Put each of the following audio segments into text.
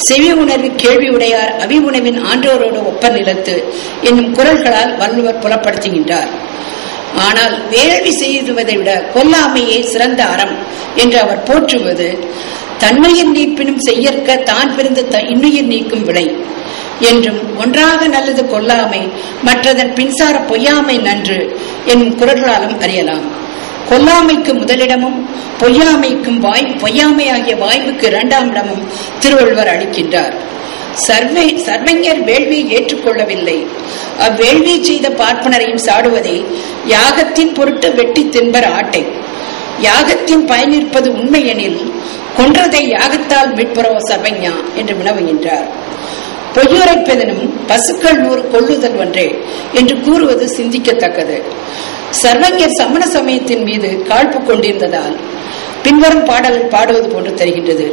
செவி உணர்வு கேள்வி உடையார் அவி உணவின் ஆன்றோரோடு ஒப்ப நிலத்து என்னும் குரல்களால் வள்ளுவர் புலப்படுத்துகின்றார். ஆனால் வேள்வி செய்துவதை விட கொல்லாமையே சிறந்த அறம் என்று அவர் போற்றுவது தன்மையின் நீப்பினும் செய்யற்க தான் பிறந்த த- இன்னுயிர் நீக்கும் விலை என்றும் ஒன்றாக நல்லது கொல்லாமை மற்றதன் பின்சார பொய்யாமை நன்று என்னும் குரல்களாலும் அறியலாம். பொல்லாமைக்கு முதலிடமும் பொய்யாமைக்கும் வாய் பொய்யாமை ஆகிய வாய்வுக்கு இரண்டாம் இடமும் திருவள்ளுவர் அளிக்கின்றார். சர்வே சர்வஞர் வேள்வியை ஏற்றுக்கொள்ளவில்லை. அவ்வேள்வி செய்த பார்ப்பனரையும் சாடுவதே யாகத்தின் பொருட்டு வெட்டி தின்பர் ஆட்டை. யாகத்தின் பயனிருப்பது உண்மை எனில் கொன்றதை யாகத்தால் மீட்புறோ சர்வஞா என்று வினவுகின்றார். பொய்யுரைப்பதனும் பசுக்கள் நூறு கொள்ளுதல் ஒன்றே என்று கூறுவது சிந்திக்கத்தக்கது. சர்வஞர் சமண சமயத்தின் மீது காழ்ப்பு கொண்டிருந்ததால் பின்வரும் பாடலில் பாடுவது போன்று தெரிகின்றது.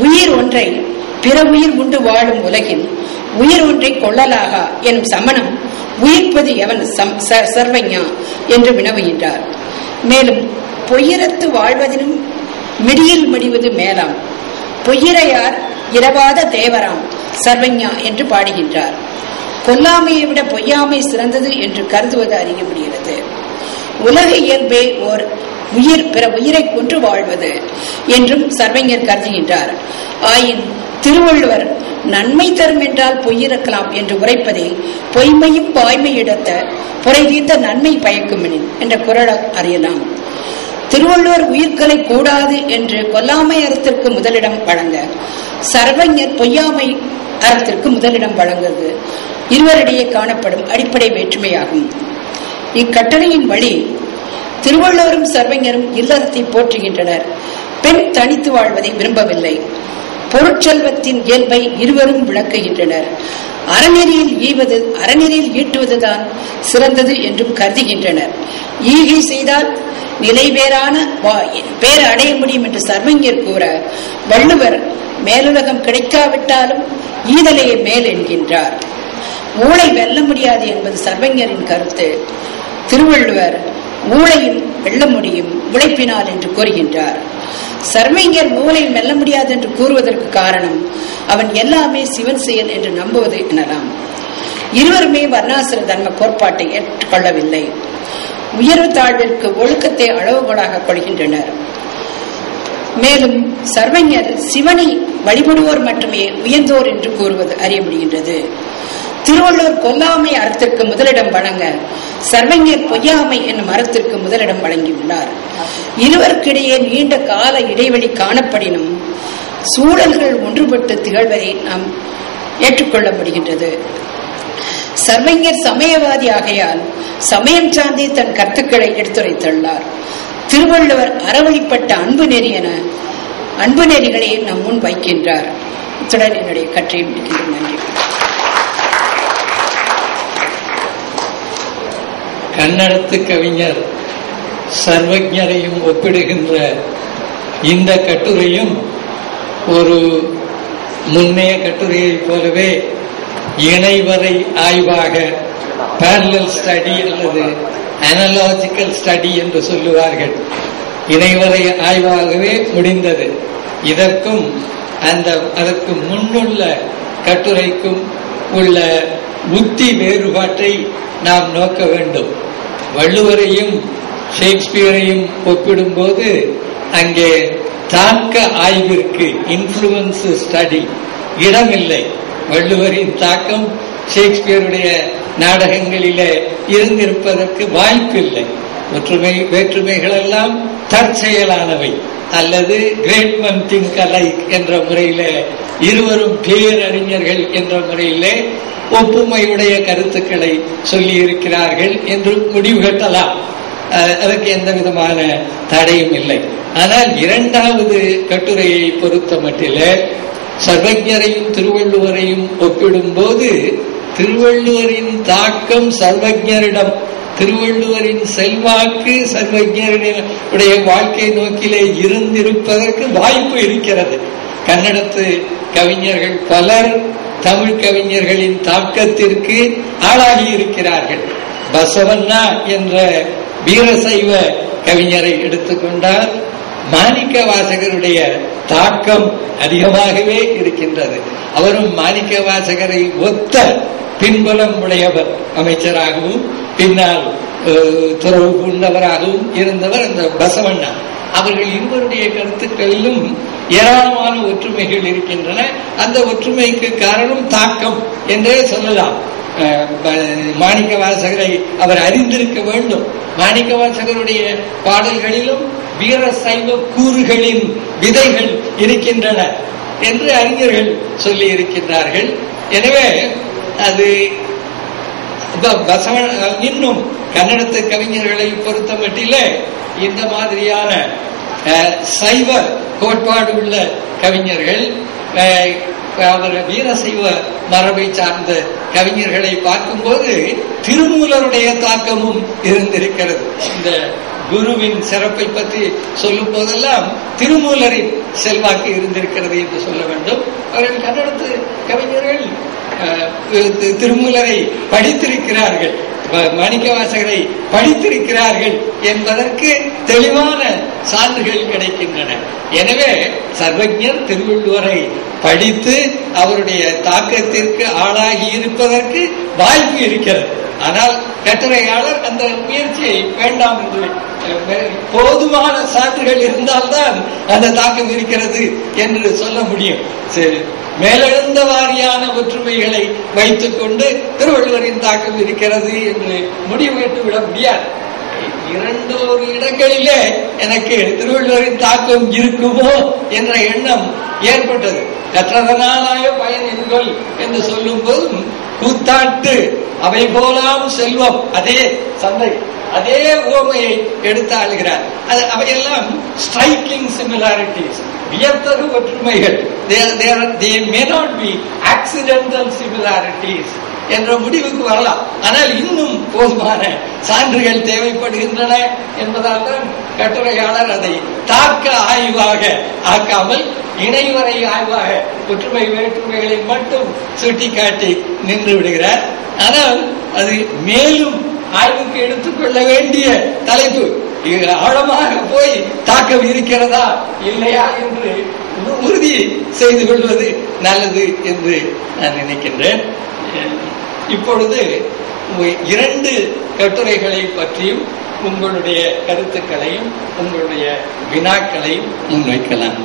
உயிர் ஒன்றை பிற உயிர் உண்டு வாழும் உலகில் உயிர் ஒன்றை கொள்ளலாகா எனும் சமணம் உயிர்ப்பது எவன் சம்- ச- சர்வஞா என்று வினவுகின்றார். மேலும் பொய்யிரத்து வாழ்வதினும் மிடியில் முடிவது மேலாம். பொய்யிரையார் இரவாத தேவராம். சர்வஞா என்று பாடுகின்றார். கொல்லாமையை விட பொய்யாமை சிறந்தது என்று கருதுவது அறிய முடிகிறது உலக இயல்பே ஓர் உயிர் பிற உயிரை கொன்று வாழ்வது என்றும் சர்வஞர் கருதுகின்றார். ஆயின் திருவள்ளுவர் நன்மை தரும் என்றால் பொய்யிருக்கலாம் என்று உரைப்பதே பொய்மையும் வாய்மையிடத்த புரைதீர்ந்த நன்மை பயக்குமெனின் என்ற குரல் அறியலாம். திருவள்ளுவர் உயிர்களை கூடாது என்று கொல்லாமை அறத்திற்கு முதலிடம் வழங்க சர்வஞர் பொய்யாமை அறத்திற்கு முதலிடம் வழங்குவது இருவரிடையே காணப்படும் அடிப்படை வேற்றுமையாகும். இக்கட்டளையின் வழி திருவள்ளுவரும் சர்வஞரும் இல்லறத்தை போற்றுகின்றனர். பெண் தனித்து வாழ்வதை விரும்பவில்லை. பொருட்செல்வத்தின் இயல்பை இருவரும் விளக்குகின்றனர். அறநெறியில் ஈவது அறநெறியில் ஈட்டுவதுதான் சிறந்தது என்றும் கருதுகின்றனர். ஈகை செய்தால் நிலைவேறான வா- பேர் அடைய முடியும் என்று சர்வஞர் கூற வள்ளுவர் மேலுலகம் கிடைக்காவிட்டாலும் ஈதலையே மேல் என்கின்றார். ஊழை வெல்ல முடியாது என்பது சர்வங்கரின் கருத்து. திருவள்ளுவர் ஊழையும் வெல்ல முடியும் உழைப்பினால் என்று கூறுகின்றார். சர்மைஞர் மூளை மெல்ல முடியாது என்று கூறுவதற்கு காரணம் அவன் எல்லாமே சிவன் செயல் என்று நம்புவது எனலாம். இருவருமே வர்ணாசிர தர்ம கோட்பாட்டை ஏற்றுக்கொள்ளவில்லை. உயர்வு தாழ்விற்கு ஒழுக்கத்தை அளவுகோலாக கொள்கின்றனர். மேலும் சர்வஞர் சிவனை வழிபடுவோர் மட்டுமே உயர்ந்தோர் என்று கூறுவது அறிய முடிகின்றது. திருவள்ளுவர் கொல்லாமை அறத்திற்கு முதலிடம் வழங்க சர்வஞர் பொய்யாமை என்னும் அறத்திற்கு முதலிடம் வழங்கியுள்ளார். இருவருக்கிடையே நீண்ட கால இடைவெளி காணப்படினும் சூழல்கள் ஒன்றுபட்டு திகழ்வதை நாம் ஏற்றுக்கொள்ள முடிகின்றது சர்வங்கர் சமயவாதி ஆகையால் சமயம் சார்ந்தே தன் கருத்துக்களை எடுத்துரைத்துள்ளார். திருவள்ளுவர் அறவழிப்பட்ட அன்பு நெறி என அன்பு நெறிகளை நம் முன் வைக்கின்றார். இத்துடன் என்னுடைய கற்றை முடிக்கின்றேன். நன்றி. கன்னடத்து கவிஞர் சர்வஜரையும் ஒப்பிடுகின்ற இந்த கட்டுரையும் ஒரு முன்னைய கட்டுரையைப் போலவே இணைவரை ஆய்வாக பேரலல் ஸ்டடி அல்லது அனலாஜிக்கல் ஸ்டடி என்று சொல்லுவார்கள். இணைவரை ஆய்வாகவே முடிந்தது. இதற்கும் அந்த அதற்கு முன்னுள்ள கட்டுரைக்கும் உள்ள உத்தி வேறுபாட்டை நாம் நோக்க வேண்டும். வள்ளுவரையும் ஷேக்ஸ்பியரையும் ஒப்பிடும்போது அங்கே தாக்க ஆய்விற்கு இன்ஃப்ளூயன்ஸ் ஸ்டடி இடமில்லை. வள்ளுவரின் தாக்கம் ஷேக்ஸ்பியருடைய நாடகங்களிலே இருந்திருப்பதற்கு வாய்ப்பில்லை. ஒற்றுமை வேற்றுமைகள் எல்லாம் தற்செயலானவை. அல்லது கிரேட் மன் திங்க் அலைக் என்ற முறையிலே இருவரும் பேரறிஞர்கள் என்ற முறையிலே ஒப்புமையுடைய கருத்துக்களை சொல்லி இருக்கிறார்கள் என்று முடிவு கட்டலாம். அஹ் அதற்கு எந்த விதமான தடையும் இல்லை. ஆனால் இரண்டாவது கட்டுரையை பொறுத்த மட்டில சர்வஜரையும் திருவள்ளுவரையும் ஒப்பிடும்போது திருவள்ளுவரின் தாக்கம் சர்வஜரிடம் திருவள்ளுவரின் செல்வாக்கு சர்வஜருடைய வாழ்க்கை நோக்கிலே இருந்திருப்பதற்கு வாய்ப்பு இருக்கிறது. கன்னடத்து கவிஞர்கள் பலர் தமிழ் கவிஞர்களின் தாக்கத்திற்கு ஆளாகி இருக்கிறார்கள் பசவண்ணா என்ற வீரசைவ கவிஞரை எடுத்துக்கொண்டால் மாணிக்க வாசகருடைய தாக்கம் அதிகமாகவே இருக்கின்றது. அவரும் மாணிக்க வாசகரை ஒத்த பின்புலம் உடையவர் அமைச்சராகவும் பின்னால் துறவு பூண்டவராகவும் இருந்தவர் அந்த பசவண்ணா. அவர்கள் இருவருடைய கருத்துக்களிலும் ஏராளமான ஒற்றுமைகள் இருக்கின்றன. அந்த ஒற்றுமைக்கு காரணம் தாக்கம் என்றே சொல்லலாம். மாணிக்க வாசகரை அவர் அறிந்திருக்க வேண்டும். மாணிக்க வாசகருடைய பாடல்களிலும் வீர சைவ கூறுகளின் விதைகள் இருக்கின்றன என்று அறிஞர்கள் சொல்லி இருக்கின்றார்கள். எனவே அது பசவன் இன்னும் கன்னடத்து கவிஞர்களை பொறுத்த மட்டிலே இந்த மாதிரியான சைவ கோட்பாடு உள்ள கவிஞர்கள் அவர் வீரசைவ மரபை சார்ந்த கவிஞர்களை பார்க்கும்போது திருமூலருடைய தாக்கமும் இருந்திருக்கிறது. இந்த குருவின் சிறப்பை பற்றி சொல்லும் போதெல்லாம் திருமூலரின் செல்வாக்கு இருந்திருக்கிறது என்று சொல்ல வேண்டும். அவர்கள் கன்னடத்து கவிஞர்கள் திருமூலரை படித்திருக்கிறார்கள். வ- மாணிக்கவாசகரை படித்திருக்கிறார்கள் என்பதற்கு தெளிவான சான்றுகள் கிடைக்கின்றன. எனவே சர்வஜர் திருவள்ளுவரை படித்து அவருடைய தாக்கத்திற்கு ஆளாகி இருப்பதற்கு வாய்ப்பு இருக்கிறது. ஆனால் கட்டுரையாளர் அந்த முயற்சியை வேண்டாம் என்று போதுமான சான்றுகள் இருந்தால்தான் அந்த தாக்கம் இருக்கிறது என்று சொல்ல முடியும். சரி மேலெழுந்த வாரியான ஒற்றுமைகளை வைத்துக் கொண்டு திருவள்ளுவரின் தாக்கம் இருக்கிறது என்று முடிவு விட முடியாது. இரண்டொரு இடங்களிலே எனக்கு திருவள்ளுவரின் தாக்கம் இருக்குமோ என்ற எண்ணம் ஏற்பட்டது. கற்றதனாலாய பயன் என்கொள் என்று சொல்லும் போதும் கூத்தாட்டு அவை போலாம் செல்வம். அதே சந்தை அதே ஓமையை எடுத்து ஆளுகிறார் அது அவையெல்லாம் ஸ்ட்ரைக்கிங் சிமிலாரிட்டிஸ் வியத்தகு ஒற்றுமைகள். They may not be accidental similarities என்ற முடிவுக்கு வரலாம். ஆனால் இன்னும் போதுமான சான்றுகள் தேவைப்படுகின்றன என்பதால் தான் கட்டுரையாளர் அதை தாக்க ஆய்வாக ஆக்காமல் இணைவரை ஆய்வாக ஒற்றுமை வேற்றுமைகளை மட்டும் சுட்டிக்காட்டி நின்று விடுகிறார். ஆனால் அது மேலும் ஆய்வுக்கு எடுத்துக்கொள்ள வேண்டிய தலைப்பு. இது ஆழமாக போய் தாக்கம் இருக்கிறதா இல்லையா என்று உறுதி செய்து கொள்வது நல்லது என்று நான் நினைக்கின்றேன். இப்பொழுது இரண்டு கட்டுரைகளை பற்றியும் உங்களுடைய கருத்துக்களையும் உங்களுடைய வினாக்களையும் முன்வைக்கலாம்.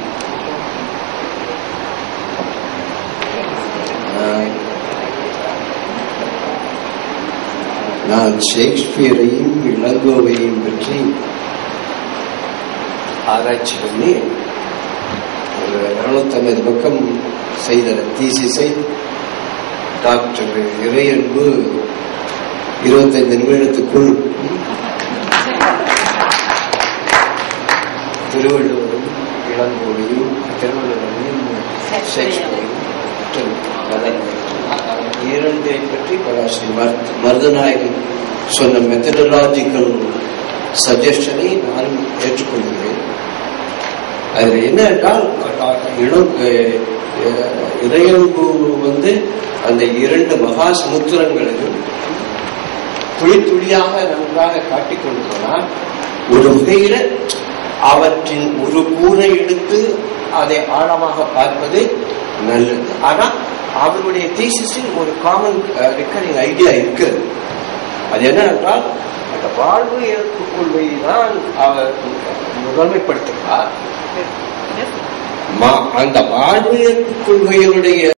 நான் ஷேக்ஸ்பியரையும் இளங்கோவையும் பற்றி ஆராய்ச்சி பண்ணி ஒரு இருநூத்தம்பது பக்கம் செய்த தீசிஸை டாக்டர் இறையன்பு இருபத்தைந்து நிமிடத்துக்குள் திருவள்ளுவரும் இளங்கோவையும் திருவள்ளுவரையும் ஷேக்ஸ்பியரையும் மற்றும் பற்றி பராசரி மருதநாயகன் சொன்ன மெத்தடலாஜிக்கல் சஜஷனை நான் ஏற்றுக்கொள்கிறேன். அதில் என்ன என்றால் இளம் இறையன்பு வந்து அந்த இரண்டு மகா சமுத்திரங்களையும் துளி துளியாக நன்றாக காட்டிக் ஒரு வகையில அவற்றின் ஒரு கூரை எடுத்து அதை ஆழமாக பார்ப்பது நல்லது. ஆனா அவருடைய தீசிஸில் ஒரு காமன் ரிக்கரிங் ஐடியா இருக்கிறது. அது என்னவென்றால் அந்த வாழ்வு ஏற்பு கொள்கையை தான் அவர் முதன்மைப்படுத்துகிறார் அந்த வாழ்வு ஏற்பு கொள்கையுடைய